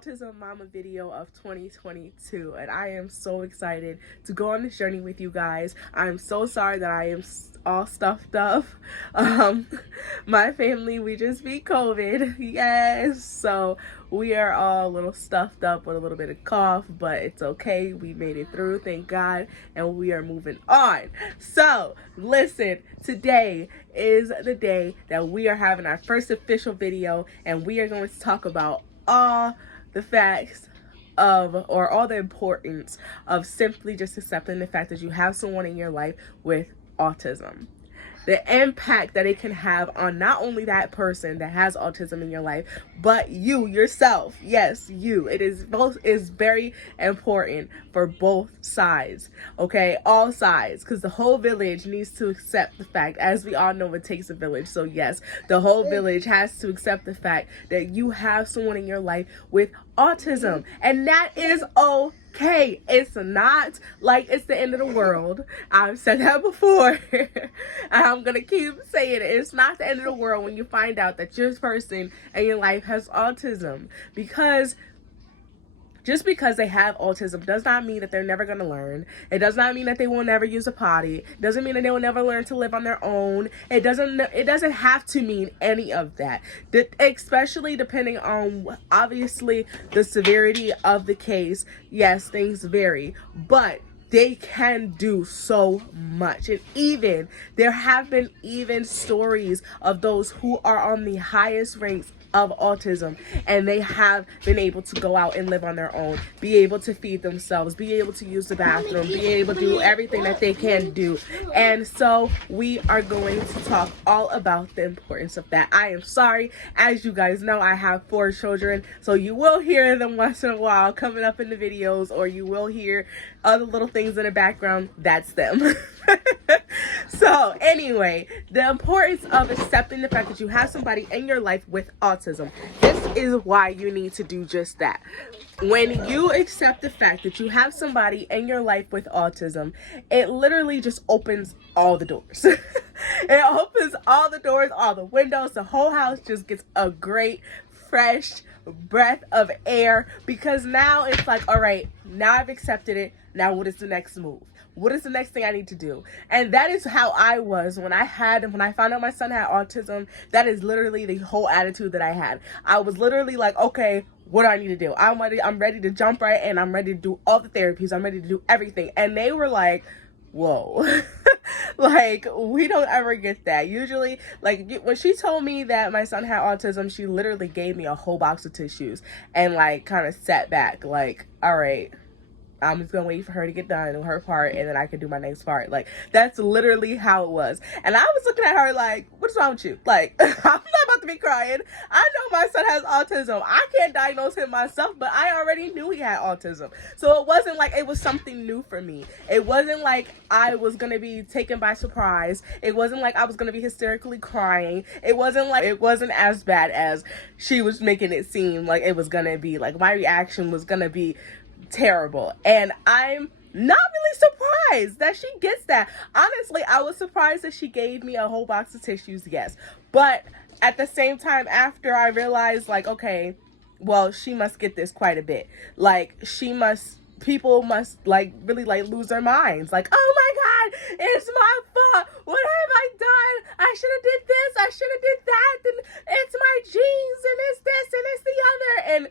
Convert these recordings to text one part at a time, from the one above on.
Autism Mama video of 2022, and I am so excited to go on this journey with you guys. I'm so sorry that I am all stuffed up. My family, we just beat COVID, yes, so we are all a little stuffed up with a little bit of cough, but it's okay. We made it through, thank God, and we are moving on. So listen, today is the day that we are having our first official video, and we are going to talk about all the facts of, or all the importance of simply just accepting the fact that you have someone in your life with autism. The impact that it can have on not only that person that has autism in your life, but you yourself. Yes, you. It is very important for both sides. Okay, all sides, because the whole village needs to accept the fact. As we all know, it takes a village. So yes, the whole village has to accept the fact that you have someone in your life with autism, and that is okay. It's not like it's the end of the world. I've said that before. I'm gonna keep saying it. It's not the end of the world when you find out that this person in your life has autism, because just because they have autism does not mean that they're never going to learn. It does not mean that they will never use a potty. It doesn't mean that they will never learn to live on their own. It doesn't have to mean any of that. Especially depending on, obviously, the severity of the case. Yes, things vary, but they can do so much. And even there have been stories of those who are on the highest ranks of autism, and they have been able to go out and live on their own, be able to feed themselves, be able to use the bathroom, be able to do everything that they can do. And so we are going to talk all about the importance of that. I am sorry, as you guys know, I have 4 children, so you will hear them once in a while coming up in the videos, or you will hear other little things in the background. That's them. So anyway, the importance of accepting the fact that you have somebody in your life with autism. This is why you need to do just that. When you accept the fact that you have somebody in your life with autism, it literally just opens all the doors. It opens all the doors, all the windows. The whole house just gets a great, fresh breath of air, because now it's like, all right, now I've accepted it. Now what is the next move? What is the next thing I need to do? And that is how I was when I found out my son had autism. That is literally the whole attitude that I had. I was literally like, okay, what do I need to do? I'm ready to jump right in. I'm ready to do all the therapies. I'm ready to do everything. And they were like, whoa. Like, we don't ever get that. Usually, like, when she told me that my son had autism, she literally gave me a whole box of tissues and, like, kind of sat back, like, all right, I'm just gonna wait for her to get done with her part, and then I can do my next part. Like, that's literally how it was. And I was looking at her like, what's wrong with you? Like, I'm not about to be crying. I know my son has autism. I can't diagnose him myself, but I already knew he had autism. So it wasn't like it was something new for me. It wasn't like I was gonna be taken by surprise. It wasn't like I was gonna be hysterically crying. It wasn't as bad as she was making it seem like it was gonna be. Like, my reaction was gonna be terrible, and I'm not really surprised that she gets that. Honestly, I was surprised that she gave me a whole box of tissues, yes, but at the same time, after I realized, like, okay, well, she must get this quite a bit. Like, people must like really like lose their minds, like, oh my god, it's my fault, what have I done, I should have did this, I should have did that, and it's my genes, and it's this and it's the other. And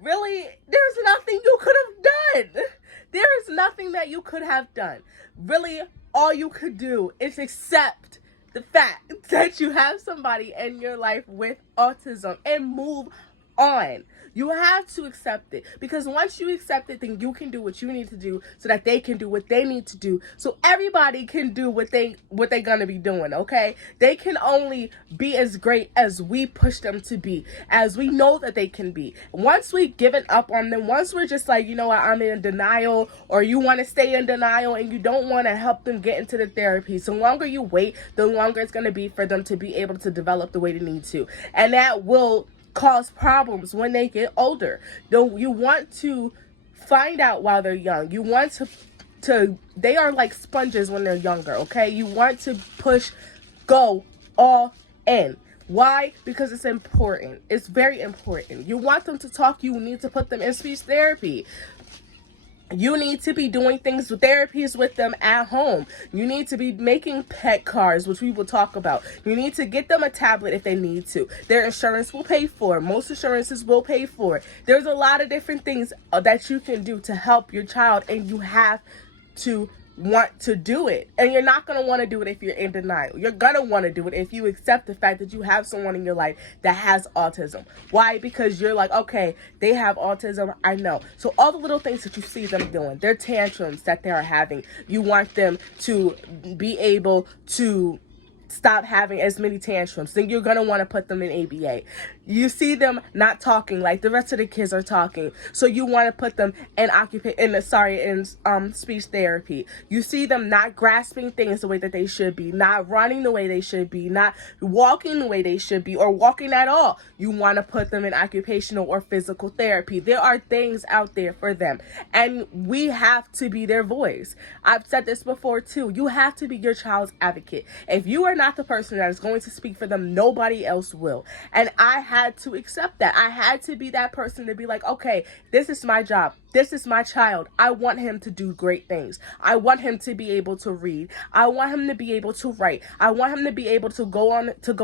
really, there's nothing you could have done. There is nothing that you could have done. Really, all you could do is accept the fact that you have somebody in your life with autism and move on. You have to accept it, because once you accept it, then you can do what you need to do so that they can do what they need to do, so everybody can do what they're gonna be doing. Okay, they can only be as great as we push them to be, as we know that they can be. Once we've given up on them, once we're just like, you know what, I'm in denial, or you want to stay in denial and you don't want to help them get into the therapy, so the longer you wait, the longer it's going to be for them to be able to develop the way they need to, and that will cause problems when they get older. You want to find out while they're young. You want to they are like sponges when they're younger, okay? You want to go all in. Why? Because it's important. It's very important. You want them to talk, you need to put them in speech therapy. You need to be doing things with therapies with them at home. You need to be making pet cards, which we will talk about. You need to get them a tablet if they need to. Their insurance will pay for it. Most insurances will pay for it. There's a lot of different things that you can do to help your child, and you have to want to do it. And you're not going to want to do it if you're in denial. You're going to want to do it if you accept the fact that you have someone in your life that has autism. Why? Because you're like, okay, they have autism, I know. So all the little things that you see them doing, their tantrums that they are having, you want them to be able to stop having as many tantrums. Then you're going to want to put them in ABA. You see them not talking like the rest of the kids are talking, so you want to put them in speech therapy. You see them not grasping things the way that they should be, not running the way they should be, not walking the way they should be, or walking at all. You want to put them in occupational or physical therapy. There are things out there for them, and we have to be their voice. I've said this before too. You have to be your child's advocate. If you are not the person that is going to speak for them, nobody else will. And I had to accept that. I had to be that person to be like, okay, this is my job. This is my child. I want him to do great things. I want him to be able to read. I want him to be able to write. I want him to be able to go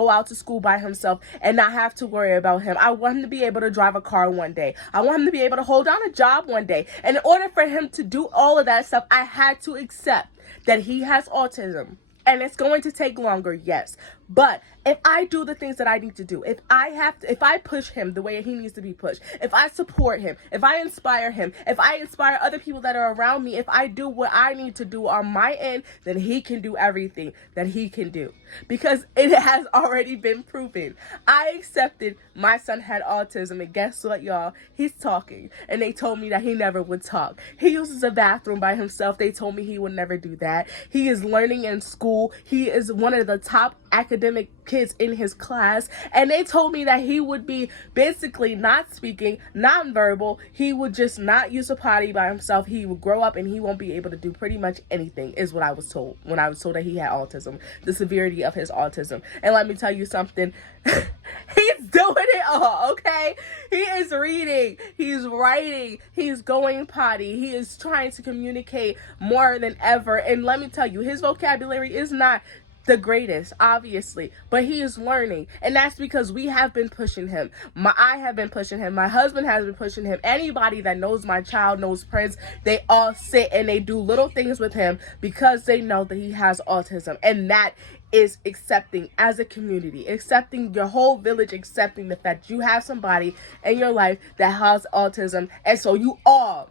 out to school by himself and not have to worry about him. I want him to be able to drive a car one day. I want him to be able to hold down a job one day. And in order for him to do all of that stuff, I had to accept that he has autism. And it's going to take longer, yes. But if I do the things that I need to do, if I push him the way he needs to be pushed, if I support him, if I inspire him, if I inspire other people that are around me, if I do what I need to do on my end, then he can do everything that he can do. Because it has already been proven. I accepted my son had autism, and guess what, y'all? He's talking. And they told me that he never would talk. He uses a bathroom by himself. They told me he would never do that. He is learning in school. He is one of the top academic kids in his class, and they told me that he would be basically not speaking, nonverbal. He would just not use a potty by himself. He would grow up and he won't be able to do pretty much anything, is what I was told when I was told that he had autism, the severity of his autism. And let me tell you something, he's doing it all, okay? He is reading, he's writing, he's going potty, he is trying to communicate more than ever. And let me tell you, his vocabulary is not the greatest, obviously, but he is learning, and that's because we have been pushing him. I have been pushing him. My husband has been pushing him. Anybody that knows my child, knows Prince, they all sit and they do little things with him because they know that he has autism, and that is accepting as a community, accepting your whole village, accepting the fact you have somebody in your life that has autism, and so you all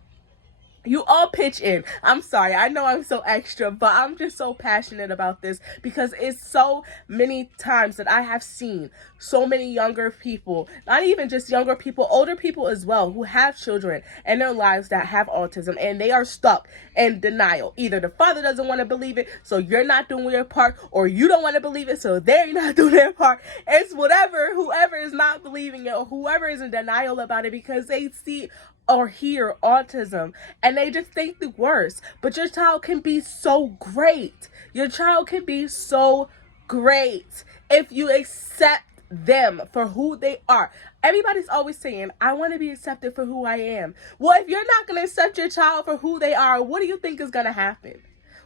pitch in. I'm sorry, I know I'm so extra, but I'm just so passionate about this because it's so many times that I have seen so many younger people, not even just younger people, older people as well, who have children in their lives that have autism, and they are stuck in denial. Either the father doesn't want to believe it, so you're not doing your part, or you don't want to believe it, so they're not doing their part. It's whoever is not believing it, or whoever is in denial about it because they see or hear autism and they just think the worst. But your child can be so great. Your child can be so great if you accept them for who they are. Everybody's always saying, I want to be accepted for who I am. Well, if you're not going to accept your child for who they are, what do you think is going to happen?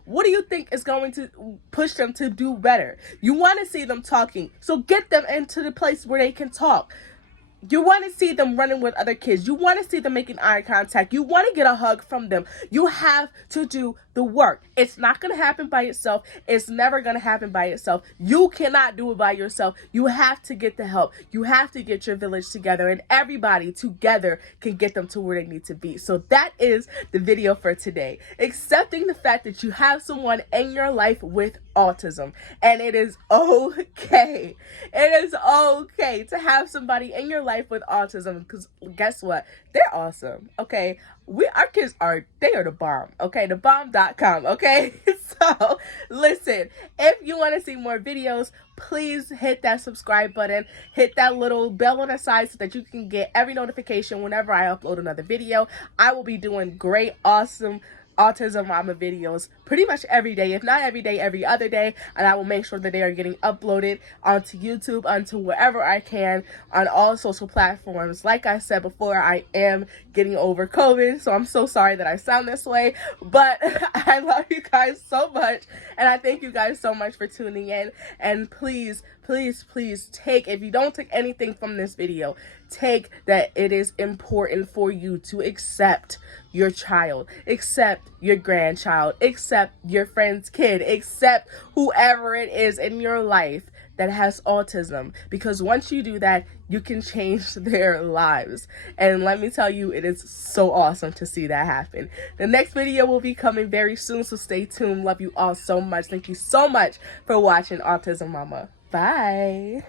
What do you think is going to push them to do better? You want to see them talking, so get them into the place where they can talk. You want to see them running with other kids. You want to see them making eye contact. You want to get a hug from them. You have to do the work. It's not going to happen by itself. It's never going to happen by itself. You cannot do it by yourself. You have to get the help. You have to get your village together, and everybody together can get them to where they need to be. So that is the video for today. Accepting the fact that you have someone in your life with autism, and it is okay. It is okay to have somebody in your life with autism, because guess what? They're awesome, okay? Our kids are the bomb, okay? Thebomb.com, okay? So, listen, if you want to see more videos, please hit that subscribe button, hit that little bell on the side so that you can get every notification whenever I upload another video. I will be doing great, awesome Autism Mama videos pretty much every day, if not every day, every other day, and I will make sure that they are getting uploaded onto YouTube, onto wherever I can, on all social platforms. Like I said before, I am getting over COVID, so I'm so sorry that I sound this way, but I love you guys so much, and I thank you guys so much for tuning in. And please, please, please take, if you don't take anything from this video, take that it is important for you to accept your child, accept your grandchild, accept your friend's kid, accept whoever it is in your life that has autism, because once you do that, you can change their lives. And let me tell you, it is so awesome to see that happen. The next video will be coming very soon, so stay tuned. Love you all so much. Thank you so much for watching Autism Mama. Bye.